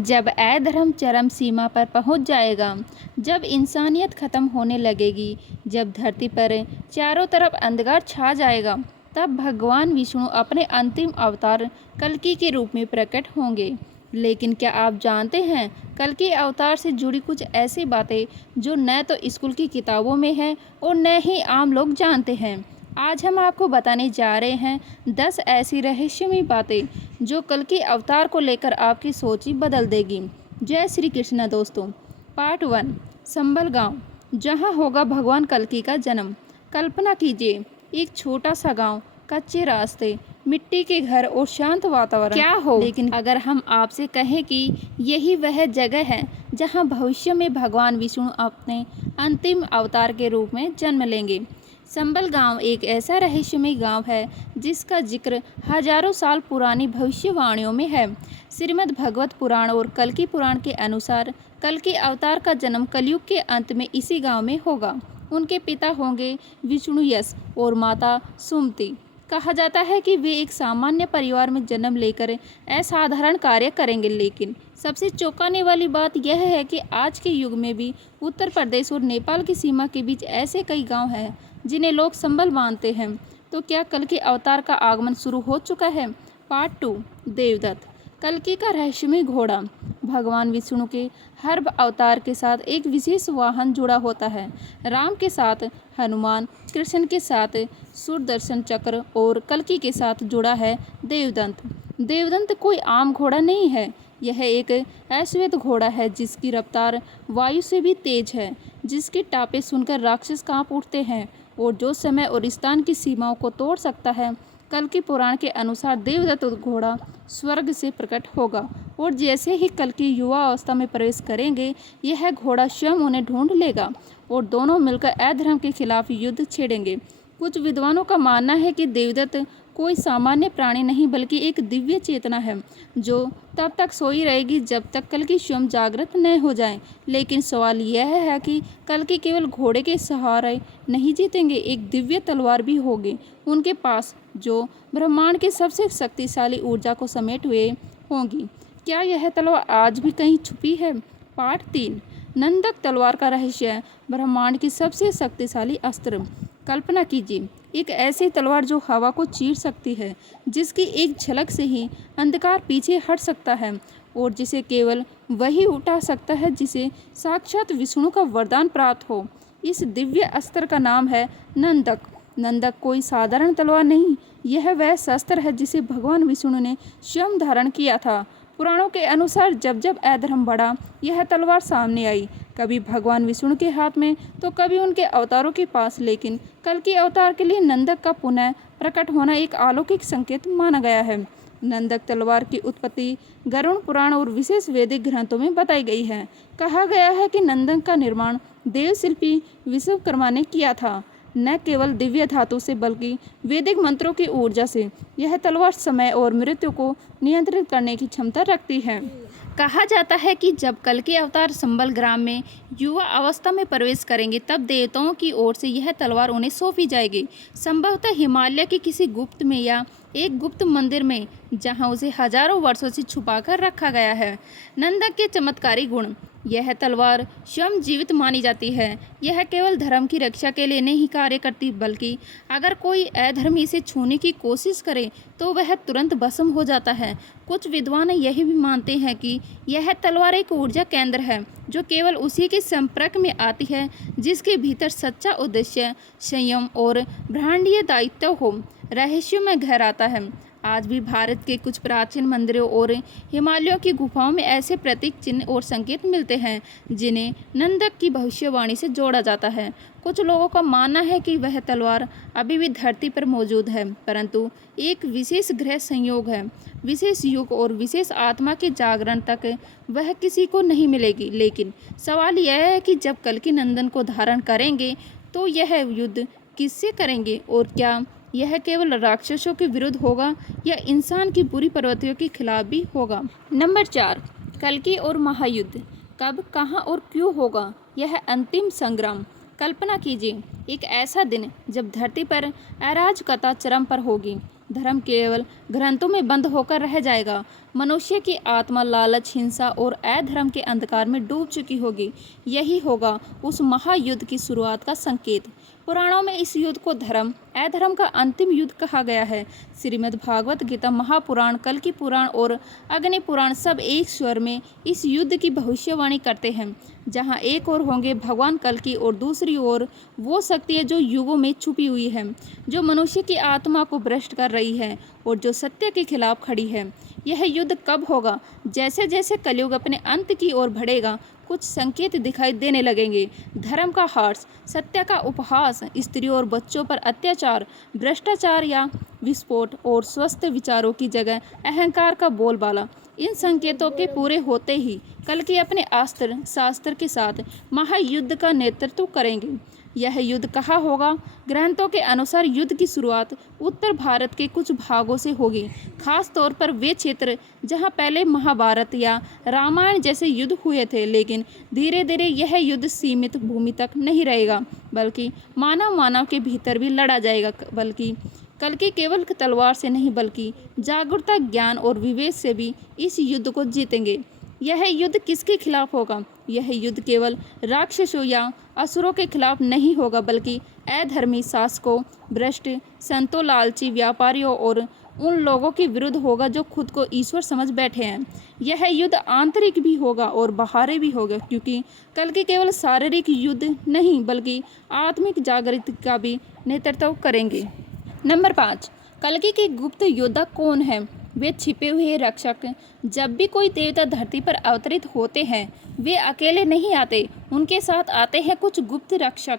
जब अधर्म चरम सीमा पर पहुंच जाएगा, जब इंसानियत खत्म होने लगेगी, जब धरती पर चारों तरफ अंधकार छा जाएगा, तब भगवान विष्णु अपने अंतिम अवतार कल्कि के रूप में प्रकट होंगे। लेकिन क्या आप जानते हैं कल्कि अवतार से जुड़ी कुछ ऐसी बातें जो न तो स्कूल की किताबों में है और न ही आम लोग जानते हैं। आज हम आपको बताने जा रहे हैं 10 ऐसी रहस्यमयी बातें जो कल्कि अवतार को लेकर आपकी सोच ही बदल देगी। जय श्री कृष्णा दोस्तों। पार्ट 1, संबल गांव, जहां होगा भगवान कल्कि का जन्म। कल्पना कीजिए, एक छोटा सा गांव, कच्चे रास्ते, मिट्टी के घर और शांत वातावरण। क्या हो लेकिन अगर हम आपसे कहें कि यही वह जगह है जहां भविष्य में भगवान विष्णु अपने अंतिम अवतार के रूप में जन्म लेंगे। संबल गांव एक ऐसा रहस्यमय गांव है जिसका जिक्र हजारों साल पुरानी भविष्यवाणियों में है। श्रीमद् भगवत पुराण और कल्कि पुराण के अनुसार कल्कि अवतार का जन्म कलयुग के अंत में इसी गांव में होगा। उनके पिता होंगे विष्णुयश और माता सुमति। कहा जाता है कि वे एक सामान्य परिवार में जन्म लेकर असाधारण कार्य करेंगे, लेकिन सबसे चौंकाने वाली बात यह है कि आज के युग में भी उत्तर प्रदेश और नेपाल की सीमा के बीच ऐसे कई गांव हैं जिन्हें लोग संबल मानते हैं। तो क्या कल्कि अवतार का आगमन शुरू हो चुका है? पार्ट 2, देवदत्त, कल्कि का रहस्यमय घोड़ा। भगवान विष्णु के हर अवतार के साथ एक विशेष वाहन जुड़ा होता है। राम के साथ हनुमान, कृष्ण के साथ सुदर्शन चक्र और कल्कि के साथ जुड़ा है देवदत्त। देवदत्त कोई आम घोड़ा नहीं है, यह एक अश्वेत घोड़ा है जिसकी रफ्तार वायु से भी तेज है, जिसके टापे सुनकर राक्षस कांप उठते हैं और जो समय और स्थान की सीमाओं को तोड़ सकता है। कल्कि पुराण के अनुसार देवदत्त घोड़ा स्वर्ग से प्रकट होगा और जैसे ही कल्कि युवा अवस्था में प्रवेश करेंगे, यह घोड़ा स्वयं उन्हें ढूंढ लेगा और दोनों मिलकर अधर्म के खिलाफ युद्ध छेड़ेंगे। कुछ विद्वानों का मानना है कि देवदत्त कोई सामान्य प्राणी नहीं बल्कि एक दिव्य चेतना है जो तब तक सोई रहेगी जब तक कल्कि स्वयं जागृत न हो जाए। लेकिन सवाल यह है कि कल्कि केवल घोड़े के सहारे नहीं जीतेंगे, एक दिव्य तलवार भी होगी उनके पास जो ब्रह्मांड के सबसे शक्तिशाली ऊर्जा को समेट हुए होंगी। क्या यह तलवार आज भी कहीं छुपी है? पार्ट 3, नंदक तलवार का रहस्य, ब्रह्मांड की सबसे शक्तिशाली अस्त्र। कल्पना कीजिए, एक ऐसी तलवार जो हवा को चीर सकती है, जिसकी एक झलक से ही अंधकार पीछे हट सकता है और जिसे केवल वही उठा सकता है जिसे साक्षात विष्णु का वरदान प्राप्त हो। इस दिव्य अस्त्र का नाम है नंदक। नंदक कोई साधारण तलवार नहीं, यह वह शस्त्र है जिसे भगवान विष्णु ने स्वयं धारण किया था। पुराणों के अनुसार जब जब अधर्म बढ़ा, यह तलवार सामने आई, कभी भगवान विष्णु के हाथ में तो कभी उनके अवतारों के पास। लेकिन कल्कि अवतार के लिए नंदक का पुनः प्रकट होना एक अलौकिक संकेत माना गया है। नंदक तलवार की उत्पत्ति गरुड़ पुराण और विशेष वैदिक ग्रंथों में बताई गई है। कहा गया है कि नंदक का निर्माण देवशिल्पी विश्वकर्मा ने किया था, न केवल दिव्य धातु से बल्कि वैदिक मंत्रों की ऊर्जा से। यह तलवार समय और मृत्यु को नियंत्रित करने की क्षमता रखती है। कहा जाता है कि जब कल्कि अवतार संबल ग्राम में युवा अवस्था में प्रवेश करेंगे, तब देवताओं की ओर से यह तलवार उन्हें सौंपी जाएगी, संभवतः हिमालय के किसी गुप्त में या एक गुप्त मंदिर में जहां उसे हजारों वर्षों से छुपाकर रखा गया है। नंदक के चमत्कारी गुण, यह तलवार स्वयं जीवित मानी जाती है। यह केवल धर्म की रक्षा के लिए नहीं कार्य करती, बल्कि अगर कोई अधर्मी इसे छूने की कोशिश करे तो वह तुरंत भस्म हो जाता है। कुछ विद्वान यह भी मानते हैं कि यह तलवार एक ऊर्जा केंद्र है जो केवल उसी के संपर्क में आती है जिसके भीतर सच्चा उद्देश्य, संयम और ब्रह्मांडीय दायित्व हो। रहस्यों में गहराता है। आज भी भारत के कुछ प्राचीन मंदिरों और हिमालयों की गुफाओं में ऐसे प्रतीक चिन्ह और संकेत मिलते हैं जिन्हें नंदक की भविष्यवाणी से जोड़ा जाता है। कुछ लोगों का मानना है कि वह तलवार अभी भी धरती पर मौजूद है, परंतु एक विशेष ग्रह संयोग है, विशेष युग और विशेष आत्मा के जागरण तक वह किसी को नहीं मिलेगी। लेकिन सवाल यह है कि जब कल्कि नंदन को धारण करेंगे तो यह युद्ध किससे करेंगे और क्या यह केवल राक्षसों के विरुद्ध होगा या इंसान की बुरी प्रवृत्तियों के खिलाफ भी होगा। नंबर 4, कल्कि और महायुद्ध, कब, कहां और क्यों होगा यह अंतिम संग्राम। कल्पना कीजिए, एक ऐसा दिन जब धरती पर अराजकता चरम पर होगी, धर्म केवल ग्रंथों में बंद होकर रह जाएगा। मनुष्य की आत्मा लालच, हिंसा और अधर्म के अंधकार में डूब चुकी होगी। यही होगा उस महायुद्ध की शुरुआत का संकेत। पुराणों में इस युद्ध को धर्म अधर्म का अंतिम युद्ध कहा गया है। श्रीमद् भागवत गीता, महापुराण, कल्कि पुराण और अग्नि पुराण सब एक स्वर में इस युद्ध की भविष्यवाणी करते हैं। जहाँ एक ओर होंगे भगवान कल्कि और दूसरी ओर वो शक्तियाँ जो युगों में छुपी हुई है, जो मनुष्य की आत्मा को भ्रष्ट कर रही है और जो सत्य के खिलाफ खड़ी है। यह युद्ध कब होगा? जैसे जैसे कलयुग अपने अंत की ओर बढ़ेगा, कुछ संकेत दिखाई देने लगेंगे। धर्म का ह्रास, सत्य का उपहास, स्त्रियों और बच्चों पर अत्याचार, भ्रष्टाचार या विस्फोट और स्वस्थ विचारों की जगह अहंकार का बोलबाला। इन संकेतों के पूरे होते ही कल्कि अपने अस्त्र शास्त्र के साथ महायुद्ध का नेतृत्व करेंगे। यह युद्ध कहाँ होगा? ग्रंथों के अनुसार युद्ध की शुरुआत उत्तर भारत के कुछ भागों से होगी, खास तौर पर वे क्षेत्र जहाँ पहले महाभारत या रामायण जैसे युद्ध हुए थे। लेकिन धीरे धीरे यह युद्ध सीमित भूमि तक नहीं रहेगा, बल्कि मानव मानव के भीतर भी लड़ा जाएगा। बल्कि कल्कि केवल तलवार से नहीं, बल्कि जागरूकता, ज्ञान और विवेक से भी इस युद्ध को जीतेंगे। यह युद्ध किसके खिलाफ होगा? यह युद्ध केवल राक्षसों या असुरों के खिलाफ नहीं होगा, बल्कि अधर्मी शासकों, भ्रष्ट संतों, लालची व्यापारियों और उन लोगों के विरुद्ध होगा जो खुद को ईश्वर समझ बैठे हैं। यह युद्ध आंतरिक भी होगा और बाहरी भी होगा, क्योंकि कल्कि केवल शारीरिक युद्ध नहीं, बल्कि आत्मिक जागृति का भी नेतृत्व करेंगे। नंबर 5, कल्कि के गुप्त योद्धा कौन है? वे छिपे हुए रक्षक। जब भी कोई देवता धरती पर अवतरित होते हैं, वे अकेले नहीं आते, उनके साथ आते हैं कुछ गुप्त रक्षक।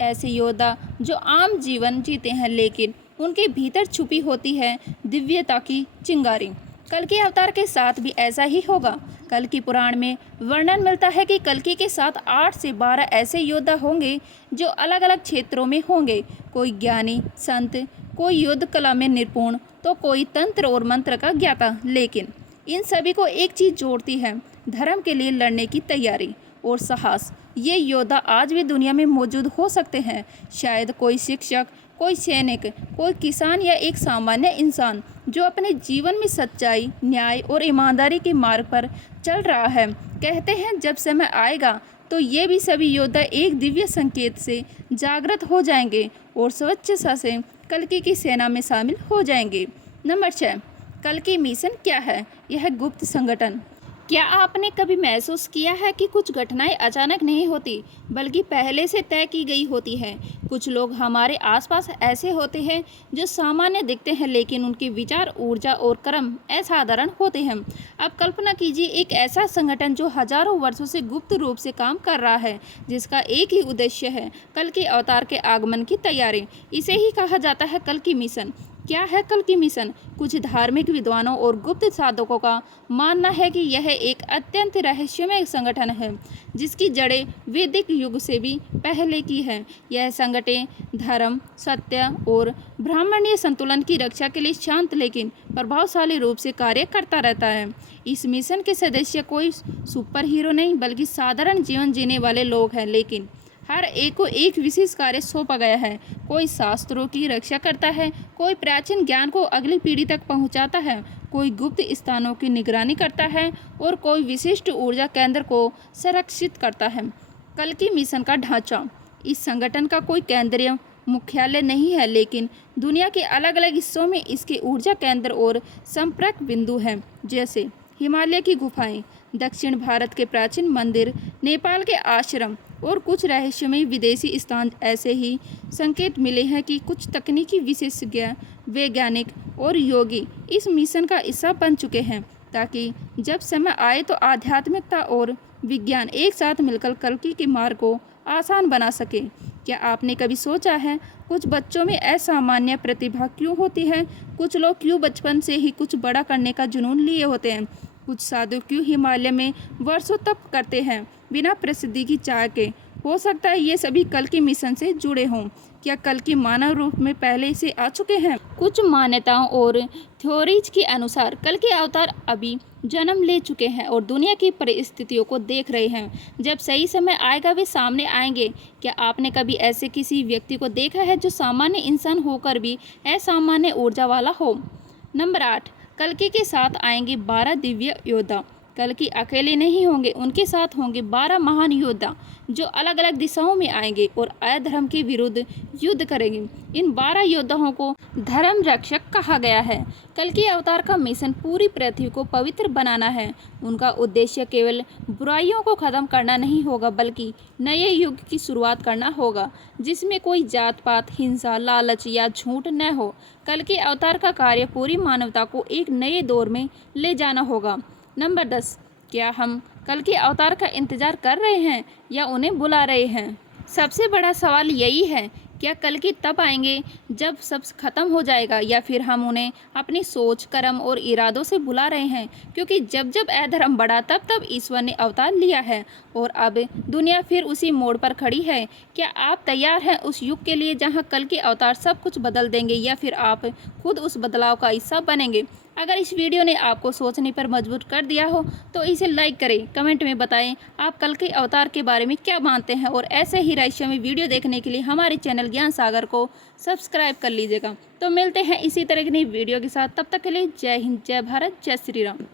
ऐसे योद्धा जो आम जीवन जीते हैं, लेकिन उनके भीतर छुपी होती है दिव्यता की चिंगारी। कल्कि अवतार के साथ भी ऐसा ही होगा। कल्कि पुराण में वर्णन मिलता है कि कल्कि के साथ 8 से 12 ऐसे योद्धा होंगे जो अलग अलग क्षेत्रों में होंगे। कोई ज्ञानी संत, कोई युद्ध कला में निपुण, तो कोई तंत्र और मंत्र का ज्ञाता। लेकिन इन सभी को एक चीज जोड़ती है, धर्म के लिए लड़ने की तैयारी और साहस। ये योद्धा आज भी दुनिया में मौजूद हो सकते हैं। शायद कोई शिक्षक, कोई सैनिक, कोई किसान या एक सामान्य इंसान जो अपने जीवन में सच्चाई, न्याय और ईमानदारी के मार्ग पर चल रहा है। कहते हैं जब समय आएगा तो ये भी सभी योद्धा एक दिव्य संकेत से जागृत हो जाएंगे और स्वच्छता से कल्कि की सेना में शामिल हो जाएंगे। नंबर 6, कल्कि मिशन क्या है? यह गुप्त संगठन। क्या आपने कभी महसूस किया है कि कुछ घटनाएं अचानक नहीं होती, बल्कि पहले से तय की गई होती हैं? कुछ लोग हमारे आसपास ऐसे होते हैं जो सामान्य दिखते हैं, लेकिन उनके विचार, ऊर्जा और कर्म असाधारण होते हैं। अब कल्पना कीजिए एक ऐसा संगठन जो हजारों वर्षों से गुप्त रूप से काम कर रहा है, जिसका एक ही उद्देश्य है, कल्कि अवतार के आगमन की तैयारी। इसे ही कहा जाता है कल्कि मिशन। क्या है कल्कि मिशन? कुछ धार्मिक विद्वानों और गुप्त साधकों का मानना है कि यह एक अत्यंत रहस्यमय संगठन है, जिसकी जड़ें वैदिक युग से भी पहले की है। यह संगठन धर्म, सत्य और ब्राह्मणीय संतुलन की रक्षा के लिए शांत लेकिन प्रभावशाली रूप से कार्य करता रहता है। इस मिशन के सदस्य कोई सुपर हीरो नहीं, बल्कि साधारण जीवन जीने वाले लोग हैं, लेकिन हर एक को एक विशेष कार्य सौंपा गया है। कोई शास्त्रों की रक्षा करता है, कोई प्राचीन ज्ञान को अगली पीढ़ी तक पहुंचाता है, कोई गुप्त स्थानों की निगरानी करता है और कोई विशिष्ट ऊर्जा केंद्र को संरक्षित करता है। कल्कि मिशन का ढांचा। इस संगठन का कोई केंद्रीय मुख्यालय नहीं है, लेकिन दुनिया के अलग अलग हिस्सों में इसके ऊर्जा केंद्र और संपर्क बिंदु हैं, जैसे हिमालय की गुफाएं, दक्षिण भारत के प्राचीन मंदिर, नेपाल के आश्रम और कुछ रहस्यमय विदेशी स्थान। ऐसे ही संकेत मिले हैं कि कुछ तकनीकी विशेषज्ञ, वैज्ञानिक और योगी इस मिशन का हिस्सा बन चुके हैं, ताकि जब समय आए तो आध्यात्मिकता और विज्ञान एक साथ मिलकर कल्कि के मार्ग को आसान बना सके। क्या आपने कभी सोचा है कुछ बच्चों में असामान्य प्रतिभा क्यों होती है? कुछ लोग क्यों बचपन से ही कुछ बड़ा करने का जुनून लिए होते हैं? कुछ साधु क्यों हिमालय में वर्षों तप करते हैं बिना प्रसिद्धि की चाह के? हो सकता है ये सभी कल के मिशन से जुड़े हों। क्या कल की मानव रूप में पहले से आ चुके हैं? कुछ मान्यताओं और थ्योरीज के अनुसार कल के अवतार अभी जन्म ले चुके हैं और दुनिया की परिस्थितियों को देख रहे हैं। जब सही समय आएगा वे सामने आएंगे। क्या आपने कभी ऐसे किसी व्यक्ति को देखा है जो सामान्य इंसान होकर भी असामान्य ऊर्जा वाला हो? नंबर 8, कल्कि के साथ आएंगे 12 दिव्य योद्धा। कल्कि अकेले नहीं होंगे, उनके साथ होंगे 12 महान योद्धा जो अलग अलग दिशाओं में आएंगे और अधर्म के विरुद्ध युद्ध करेंगे। इन 12 योद्धाओं को धर्म रक्षक कहा गया है। कल्कि अवतार का मिशन पूरी पृथ्वी को पवित्र बनाना है। उनका उद्देश्य केवल बुराइयों को खत्म करना नहीं होगा बल्कि नए युग की शुरुआत करना होगा जिसमें कोई जात पात, हिंसा, लालच या झूठ न हो। कल्कि अवतार का कार्य पूरी मानवता को एक नए दौर में ले जाना होगा। नंबर 10, क्या हम कल्कि अवतार का इंतजार कर रहे हैं या उन्हें बुला रहे हैं? सबसे बड़ा सवाल यही है, क्या कल्कि तब आएंगे जब सब खत्म हो जाएगा या फिर हम उन्हें अपनी सोच, कर्म और इरादों से बुला रहे हैं? क्योंकि जब जब अधर्म बढ़ा तब तब ईश्वर ने अवतार लिया है और अब दुनिया फिर उसी मोड़ पर खड़ी है। क्या आप तैयार हैं उस युग के लिए जहां कल्कि अवतार सब कुछ बदल देंगे या फिर आप खुद उस बदलाव का हिस्सा बनेंगे? अगर इस वीडियो ने आपको सोचने पर मजबूर कर दिया हो तो इसे लाइक करें, कमेंट में बताएं आप कल्कि अवतार के बारे में क्या मानते हैं और ऐसे ही रहस्यमय वीडियो देखने के लिए हमारे चैनल ज्ञान सागर को सब्सक्राइब कर लीजिएगा। तो मिलते हैं इसी तरह की नई वीडियो के साथ, तब तक के लिए जय हिंद, जय भारत, जय श्री राम।